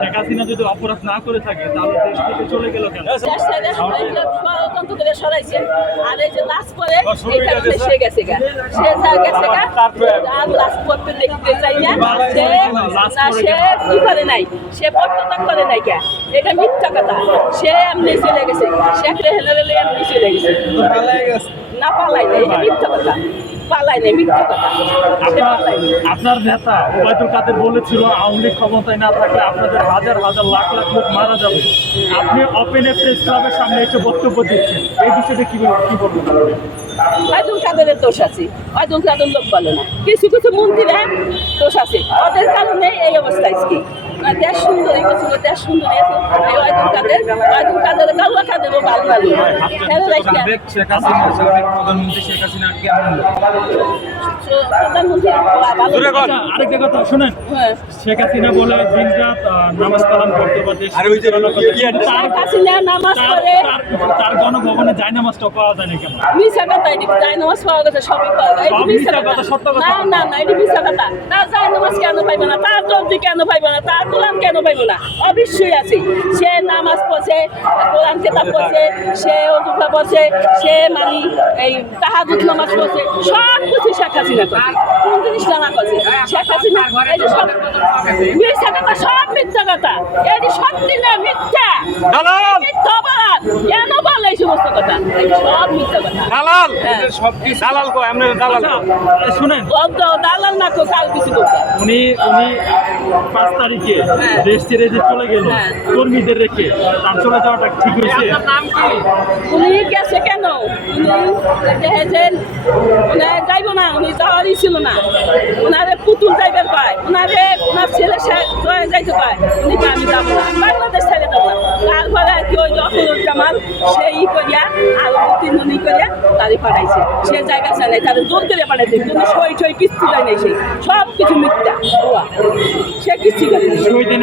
শেখ হাসিনা যদি অপরাধ না করে থাকে তাহলে দেশ থেকে চলে গেল কেন? ষড়যন্ত্র করে সরাইছে আর এই যে লাশ করে এই কারণে সে গেছে গা। সে যা গেছে গা আর লাশ করতে দেখতে চাই না। সে না সে কি করে নাই? সে পত্রত্যাগ করে নাই কে? এটা মিথ্যা কথা। সে এমনি চলে গেছে শেখ রেহেনারে এমনি চলে গেছে। না পালাই নাই এটা মিথ্যা কথা। পালাই নাই মিথ্যা কথা। আপনার নেতা ওবায়দুল কাদের বলেছিল আওয়ামী লীগ ক্ষমতায় না থাকলে আপনাদের হাজার হাজার লাখ লাখ লোক মারা যাবে। আপনি ওপেন প্রেস ক্লাবের সামনে এসে বক্তব্য দিচ্ছেন। এই বিষয়টা কি কি বলবেন? আপনি? অয়দুল কাদেরের দোষ আছে। অয়দুল কাদের লোক বলে না। কিছু কিছু মন্ত্রীরা দোষ আছে। ওদের কারণে এই অবস্থা আজকে। আর দেশ সুন্দরী বছর দেশ সুন্দরী অয়দুল কাদের অয়দুল কাদের কালুয়া কাদেরও ভালো সাবেক প্রধানমন্ত্রী শেখ হাসিনা আচ্ছা, আরেকটা কথা শুনেন। হ্যাঁ। শেখ হাসিনা বলে দিন নামাজ কালাম করতে বা আর ওই যে শেখ হাসিনা নামাজ পড়ে। তার- তার গণভবনে যায় নামাজটা পাওয়া যায় না কেন? মিশা কথা এটি যায় নামাজ পাওয়া গেছে সবই পাওয়া যায় এটি মিশা কথা, সত্য কথা। না না না এটি মিশা কথা। তার যায় নামাজ কেন পাইবে না? তার জলদি কেন পাইবে না? তার কোরআন কেন পাইবো না? অবশ্যই আছে। সে নামাজ পড়ছে কোরআন কেতাব পড়ছে সে অজুফা পড়ছে সে মানে এই তাহাজুদ নামাজ পড়ছে সব কিছু শেখ হাসিনা করছে। কোন জিনিস জানা করছে? শেখ হাসিনা এই যে সব মিথ্যা কথা সব মিথ্যা কথা। এটি সত্যি না মিথ্যা! মিথ্যা অপরাধ কেন এই সমস্ত কথা। সব মিথ্যা কথা। দালাল! হ্যাঁ। দালাল কো এমনি দালাল শুনেন। অজ্ঞ দালাল না কো কাল কিছু করতে। উনি উনি পাঁচ তারিখে হ্যাঁ। দেশ ছেড়ে যে চলে গেল হ্যাঁ। কর্মীদের রেখে তার চলে যাওয়াটা ঠিক হয়েছে? উনি গেছে কেন? উনি দেখেছেন উনি যাইব না উনি যাওয়ারই ছিল না। উনারে পুতুল যে সেই ই করিয়া আর তিন ই করিয়া তারই পাঠাইছে। সে জায়গা চায় নাই তাদের দূর করে পাঠাইছে কিন্তু সই ছই কিস্তি দেয় নাই সে। সব কিছু মিথ্যা। সে কিস্তি করে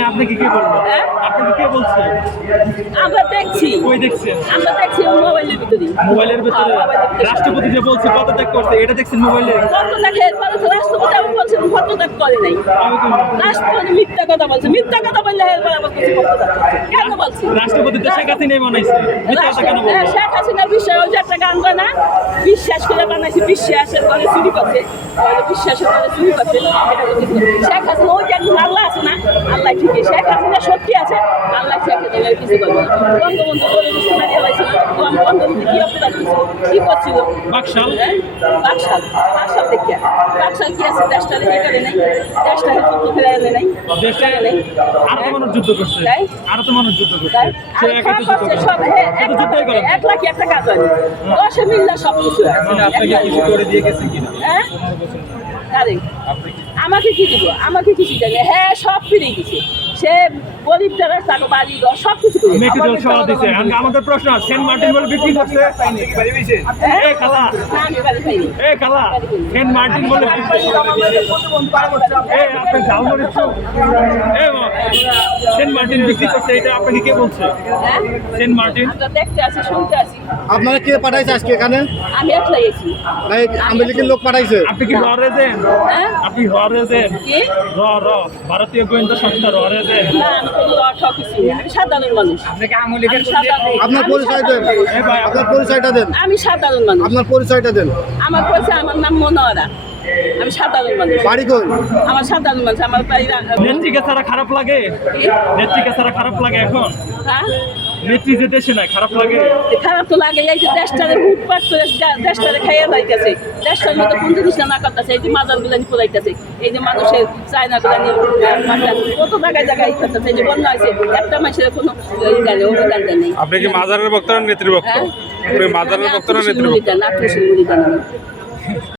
আপনি কি কি বলবেন হ্যাঁ? আপনাকে কে বলছে? আমরা দেখছি। কই দেখছেন? আমরা দেখছি মোবাইলের ভিতরে। মোবাইলের ভিতরে। হ্যাঁ, রাষ্ট্রপতি যে বলছে পদত্যাগ করছে এটা দেখছেন মোবাইলে? কত দেখে রাষ্ট্রপতি আমি বলছেন পদত্যাগ করে নাই। তো রাষ্ট্রপতি মিথ্যা কথা বলছে। মিথ্যা কথা বললে এরপর আবার কিছু পদত্যাগ করছে। কেন বলছি? রাষ্ট্রপতি তো শেখ হাসিনাই বানাইছে। মিথ্যা কথা কেন রাষ্ট্র- হ্যাঁ, শেখ হাসিনার বিষয়ে ওই যে একটা গান গায় না? বিশ্বাস করে বানাইছে বিশ্বাসের করে চুরি করছে। বিশ্বাসের করে চুরি করছে শেখ হাসিনা ওই যে আল্লাহ আছে না? আল্লাহ ঠিকই। শেখ হাসিনা সত্যি শেখ হাসিনা কিছু করবে না বঙ্গবন্ধু করে ঘোষণা দিয়ে হয়েছিল বঙ্গবন্ধু কি অপরাধ করছিল কি করছিল বাকশাল? বাকশাল? বাকশাল দেখিয়া বাকশাল কি আছে দেশটা রেখে করে নেই দেশটা যুদ্ধ ফেরাই আনে নাই দেশে নেই আরও তো মানুষ যুদ্ধ করছে। তাই? আরও তো মানুষ যুদ্ধ করছে সে একা তো যুদ্ধ করছে সব এ- যুদ্ধই করে এক লাখ একটা কাজ হয়নি দশে মিললে সব কিছু আপনাকে কিছু করে দিয়ে গেছে কিনা হ্যাঁ? আমাকে কি দিব? আমাকে কিছু দেবে হ্যাঁ সব ফিরে দিছে। সে গরিব যারা তাকে বাড়ি ঘর সব কিছু করে। মেট্রো জল সহ দিছে। আর আমাদের প্রশ্ন সেন্ট মার্টিন বলে বিক্রি করছে হ্যাঁ? এ পাইনি। এ খালা সেন্ট মার্টিন বলে এ আপনি ঝালমুড়ি তো এ সেন্ট মার্টিন বিক্রি করছে এটা আপনাকে কে বলছে? হ্যাঁ? Saint Martin. দেখতে আছি শুনতে আছি। আপনারা কে পাঠাইছে আজকে এখানে? আমি একলাই নাই আমেরিকার লোক পাঠাইছে। আপনি কি র রেজেন্ট? হ্যাঁ? আপনি র রেজেন্ট? কি? র র। ভারতীয় গোয়েন্দা সংস্থা র না আমি কোনো অর্থ কিছু। আমি সাধারণ মানুষ। আপনার পরিচয় দেন। আপনার পরিচয়টা দেন। আমি সাধারণ মানুষ। আপনার পরিচয়টা দেন। আমার পরিচয় আমার নাম মনোয়ারা। আমি সাধারণ মানুষ। বাড়ি কই? আমার সাধারণ মানুষ। আমার নেত্রীকে ছাড়া খারাপ লাগে? নেত্রীকে ছাড়া খারাপ লাগে এখন? হ্যাঁ? নেত্রী যে দেশে নাই খারাপ লাগে? খারাপ তো লাগে এই যে দেশটারে হুটপাট করে দেশটারে খাইয়ে যাইতেছে। দেশটার মধ্যে কোন জিনিসটা না করতেছে এই যে মাজার গুলানি পুরাইতেছে এই যে মানুষের চায়না গুলানি কত জায়গায় জায়গায় করতেছে এই যে বন্যা হয়েছে একটা মানুষের কোনো অনুদান নেই। আপনি কি মাজারের বক্তা নেত্রী বক্তা? হ্যাঁ। আপনি মাজারের বক্তা নেত্রী বক্তা? মুড়ি